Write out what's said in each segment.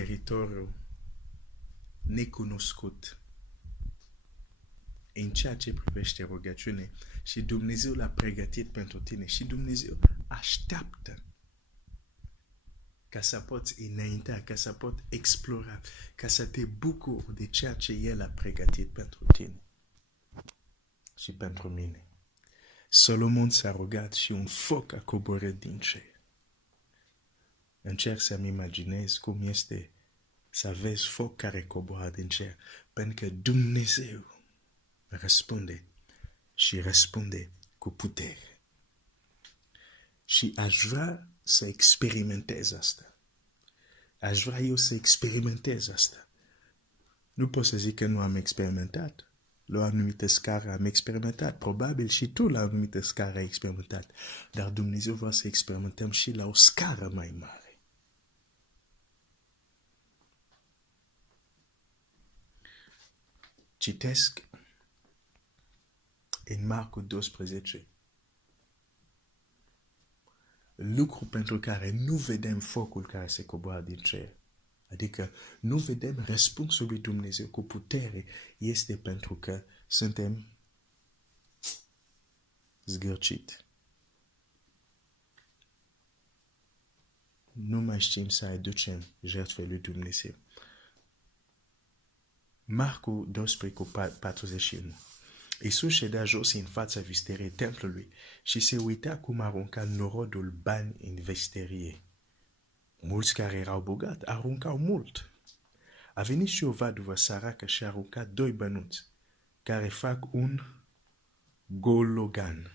teritoriu necunoscut în ceea ce privește rugăciune și Dumnezeu l-a pregătit pentru tine și Dumnezeu așteaptă ca să poți înainta, ca să poți explora, ca să te bucuri de ceea ce El a pregătit pentru tine și pentru mine. Solomon s-a rugat și un foc a coborât din cer. Încerc să-mi imaginez cum este să vezi foc care coboară din cer, pentru că Dumnezeu răspunde și răspunde cu putere. Și aș vrea să experimentez asta. Aș vrea eu să experimentez asta. Nu pot să zic că nu am experimentat. La o anumită scară am experimentat. Probabil și tu la o anumită scară ai experimentat. Dar Dumnezeu vrea să experimentăm și la o scară mai mare. Citesc în Marcu 12 lucru pentru care nu vedem focul care se coboară din cer. Adică nu vedem răspunsul lui Dumnezeu cu putere, este pentru că suntem zgârciți. Nu mai știm să aducem jertfe lui Dumnezeu. Marcu 12 cu 41. Iisus ședea jos în fața visteriei templului și se uita cum arunca norodul bani în visterie. Mulți care erau bogați aruncau mult. A venit și o vaduvă săracă și a aruncat 2 bănuți, care fac un gologan.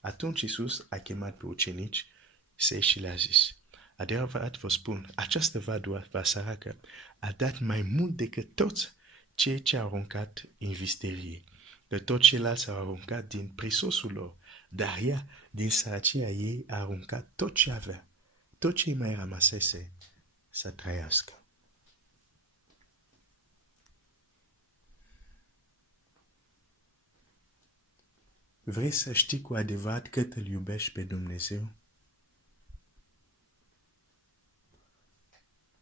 Atunci Iisus a chemat pe ucenici și le-a zis: adevărat vă spun, această vaduvă săracă a dat mai mult decât toți cei ce au aruncat în visterie. Că toți ceilalți au aruncat din prisosul lor, dar ea, din sărăcia ei, a aruncat tot ce avea, tot ce îi mai rămăsese să trăiască. Vrei să știi cu adevărat cât îl iubești pe Dumnezeu?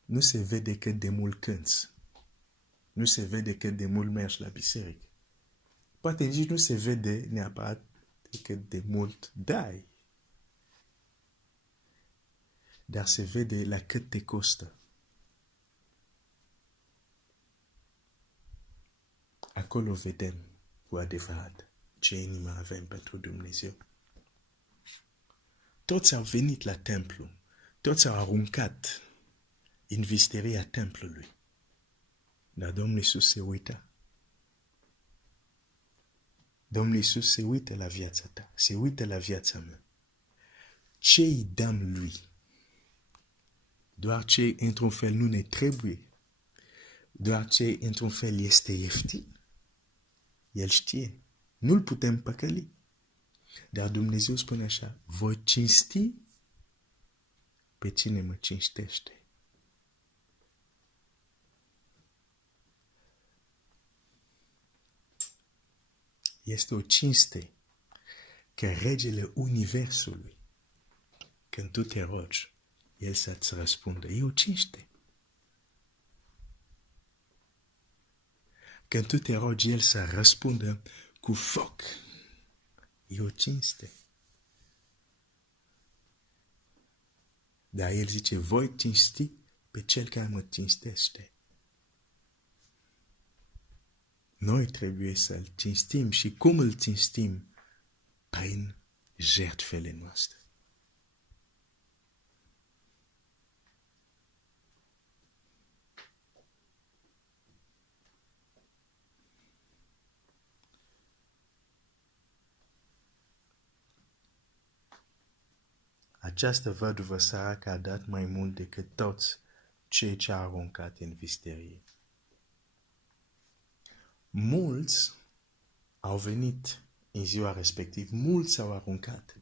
Nu se vede cât de mult cânți. Nu se vede cât de mult mergi la biserică. Poate nici nu se vede neapărat cât de mult dai. Dar se vede la cât te costă. Acolo vedem cu adevărat ce inimă avem pentru Dumnezeu. Toți au venit la templu. Toți au aruncat în visteria templului. Dar Domnul Iisus se uită. Domnul Iisus se uită la viața ta, se uită la viața mea. Ce îi dăm lui? Doar ce într-un fel nu ne trebuie. Doar ce într-un fel este ieftin. El știe. Nu-l putem păcăli. Dar Dumnezeu spune așa: voi cinsti pe cine mă cinstește. Este o cinste că regele universului, când tu te rogi, el să-ți răspundă. E o cinste. Când tu te rogi, el să răspundă cu foc. E o cinste. Dar el zice: voi cinsti pe cel care mă cinstește. Noi trebuie să-l cinstim și cum îl cinstim? Prin jertfele noastre. Această văduvă săracă a dat mai mult decât toți cei ce au aruncat în visterie. Mulți au venit în ziua respectiv, mulți au aruncat,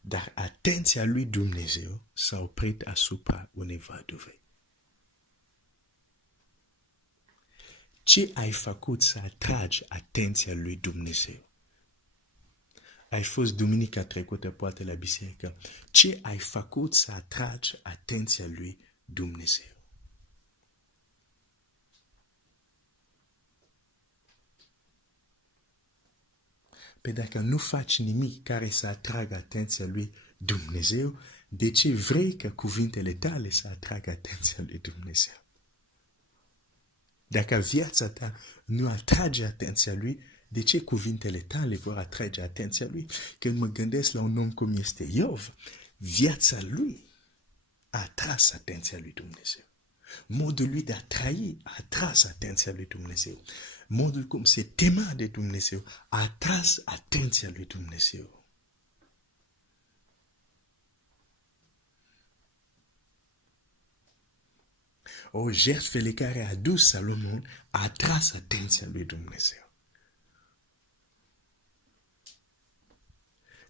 dar atenția lui Dumnezeu s-a oprit asupra unei văduve. Ce ai făcut să atragi atenția lui Dumnezeu? Ai fost duminica trecută poate la biserică. Ce ai făcut să atragi atenția lui Dumnezeu? pe dacă nu faci nimic care să atragă atenția lui Dumnezeu, de ce vrei ca cuvintele tale să atragă atenția lui Dumnezeu? Dacă viața ta nu atrage atenția lui, de ce cuvintele tale vor atrage atenția lui? Când mă gândesc la un om cum este Iov, viața lui a atras atenția lui Dumnezeu. Modul lui de a trăi a atras atenția lui Dumnezeu. Modul cum se tema de Dumnezeu a atras atenția lui Dumnezeu. O jertfele care a adus Salomon a atras atenția lui Dumnezeu.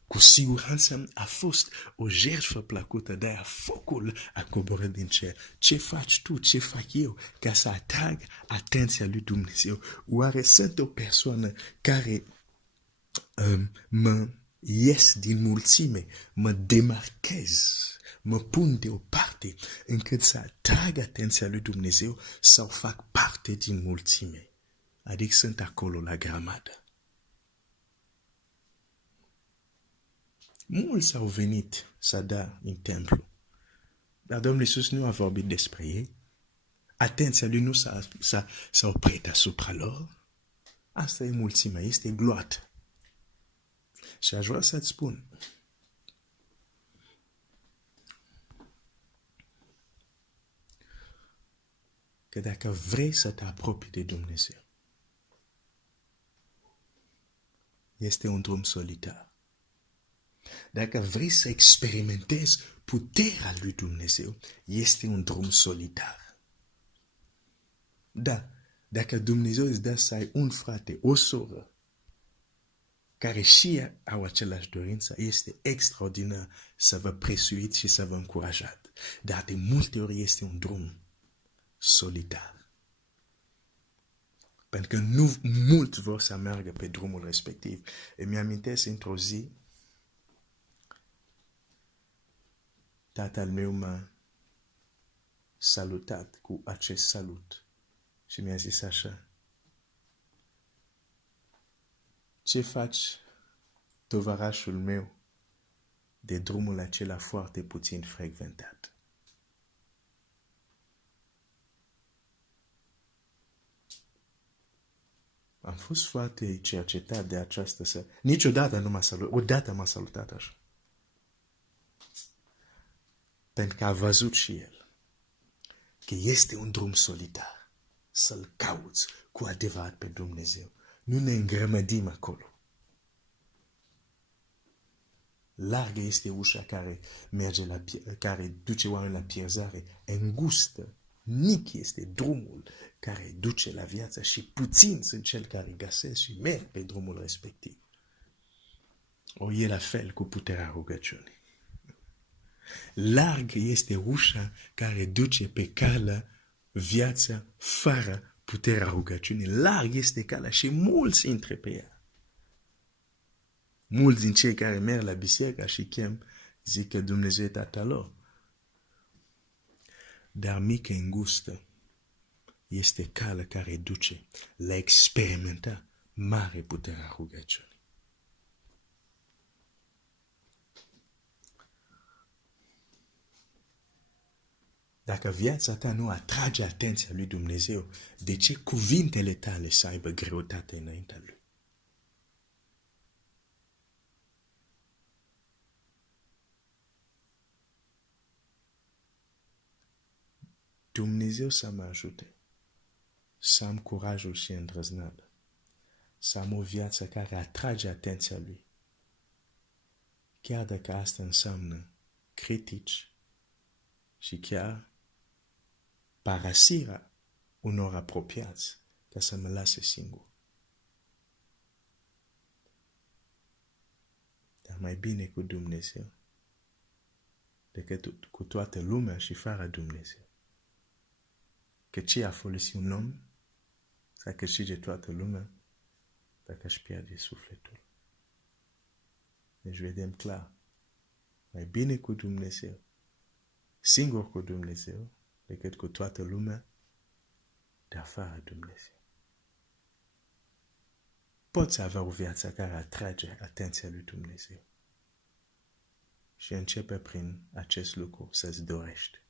Cu siguranță a fost o jertfă plăcută, de-aia focul a coborât din cer. Ce faci tu, ce fac eu, ca să atrag atenția lui Dumnezeu? Oare sunt o persoană care mă ies din mulțime, mă demarchez, mă pun deoparte, încât să atrag atenția lui Dumnezeu sau fac parte din mulțime? Adică sunt acolo la grămadă. Mulți au venit să dea în templu, dar Domnul Iisus nu a vorbit despre ei. Atenția lui nu s-a oprit asupra lor. Asta e mulțimea, este gloată. Și aș vrea să-ți spun, că dacă vrei să te apropii de Dumnezeu, este un drum solitar. Dacă vrei să experimentezi puterea lui Dumnezeu, este un drum solitar. Da, dacă Dumnezeu îți dă să ai un frate, o soră, care și au același dorință, este extraordinar să vă presuiți și să vă încurajați. Dar de multe ori este un drum solitar. Pentru că nu mulți vor să meargă pe drumul respectiv. Îmi amintesc într-o zi, tatăl meu m-a salutat cu acest salut și mi-a zis așa: ce faci, tovarașul meu, de drumul acela foarte puțin frecventat? Am fost foarte cercetat de această să... Niciodată nu m-a salutat, odată m-a salutat așa. Pentru că a văzut și el că este un drum solitar, să-L cauți cu adevărat pe Dumnezeu. Nu ne îngrămădim acolo. Largă este ușa care care duce oamenii la pierzare, îngustă, mic este drumul care duce la viață și puțin sunt cel care găsesc și merg pe drumul respectiv. O e la fel cu puterea rugăciunii. Larg este ușa care duce pe calea viața fără puterea rugăciunii. Larg este calea și mulți intră pe ea. Mulți din cei care merg la biserică și chem zic că Dumnezeu e Tatăl lor. Dar mică îngustă este calea care duce la experimenta mare puterea rugăciunii. Dacă viața ta nu atrage atenția lui Dumnezeu, de ce cuvintele tale să aibă greutate înaintea lui? Dumnezeu să mă ajute să am curajul și îndrăzneala, să am o viață care atrage atenția lui. Chiar dacă asta înseamnă critici și chiar parasirea unor apropiați ca să mă lase singur. Dar mai bine cu Dumnezeu decât cu toată lumea și fără Dumnezeu. Că ce a folosit un om să câștige toată lumea dacă își pierde sufletul? Deci vedem clar, mai bine cu Dumnezeu, singur cu Dumnezeu, decât cu toată lumea, dar fără Dumnezeu. poți avea o viață care atrage atenția lui Dumnezeu. Și începe prin acest lucru să-ți dorești.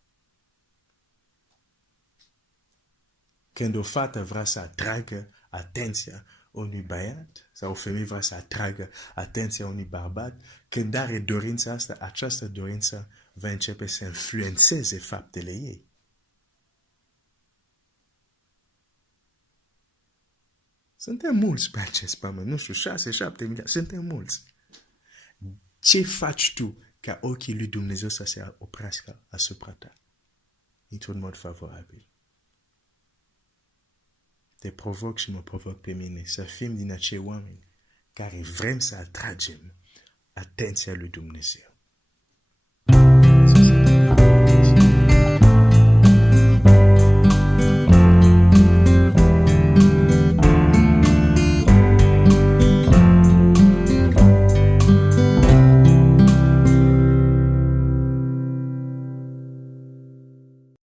Când o fată vrea să atragă atenția unui băiat sau o femeie vrea să atragă atenția unui bărbat, când are dorința asta, această dorință va începe să influențeze faptele ei. Suntem mulți pe acest pământ, nu știu, 6-7 miliarde, suntem mulți. Ce faci tu ca ochii lui Dumnezeu să se oprească asupra ta? Într-un mod favorabil. Te provoc și mă provoc pe mine să fim din acei oameni care vrem să atragem atenția lui Dumnezeu.